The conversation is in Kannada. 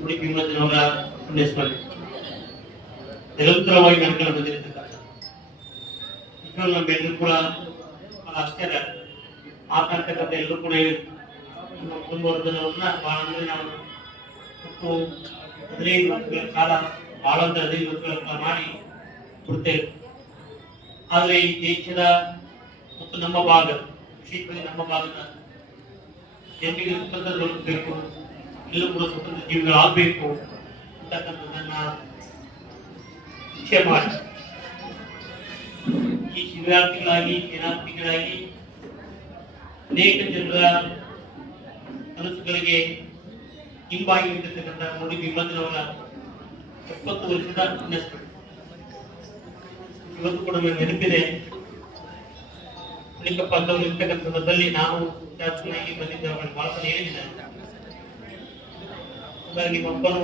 ಮುಡಿ ಭೀಮಜ್ಜನವರ ಪುಣ್ಯಸ್ಮರಣೆ ನಿರಂತರವಾಗಿ ನಡ್ಕೊಂಡು ಬಂದಿರತಕ್ಕಂಥ ನಿಜವಾಗ್ಲೂ ನಮ್ಮೆಲ್ಲರೂ ಕೂಡ ಆಶ್ಚರ್ಯ ಮಾತಾಡ್ತಕ್ಕಂಥ ಎಲ್ಲರೂ ಕೂಡ ನಮ್ಮ ಕುಟುಂಬ ವರ್ಗದವ್ರನ್ನ ಬಹಳ ಅಂದ್ರೆ ನಾವು ಮತ್ತು 15 ವರ್ಷಗಳ ಕಾಲ ಬಹಳ ಅಂದ್ರೆ 15 ವರ್ಷಗಳ ಕಾಲ ಮಾಡಿ ಕೊಡ್ತೇವೆ. ಆದರೆ ಈ ದೇಶದ ಮತ್ತು ನಮ್ಮ ಭಾಗ ವಿಶೇಷವಾಗಿ ನಮ್ಮ ಭಾಗದ ಜನರಿಗೆ ಸ್ವತಂತ್ರ ದೊರಕಬೇಕು, ಎಲ್ಲರೂ ಕೂಡ ಸ್ವತಂತ್ರ ಜೀವಿಗಳಾಗಬೇಕು ಅಂತಕ್ಕಂಥದ್ದನ್ನ ಇಚ್ಛೆ ಮಾಡಿ ಈ ಶಿಬಿರಾರ್ಥಿಗಳಾಗಿ ಸೇನಾರ್ಥಿಗಳಾಗಿ ಅನೇಕ ಜನರ ಕನಸುಗಳಿಗೆ ಹಿಂಬಾಗಿ ನಿಂತಿರ್ತಕ್ಕಂಥ ಮುಡಿ ಭೀಮಜ್ಜನವರ 70 ವರ್ಷದ ಪುಣ್ಯಸ್ಮರಣೆ ಇವತ್ತು ಕೂಡ ನನಗೆ ನೆನಪಿದೆ. ಅನೇಕ ಪದಗಳು ಇರ್ತಕ್ಕಂಥ ಸಂದರ್ಭದಲ್ಲಿ ನಾವು ಶಾಸನಾಗಿ ಬಂದಿದ್ದ ಬಹಳ ಹೇಳಿದ್ದಾರೆ. ನಿಮ್ಮಪ್ಪನು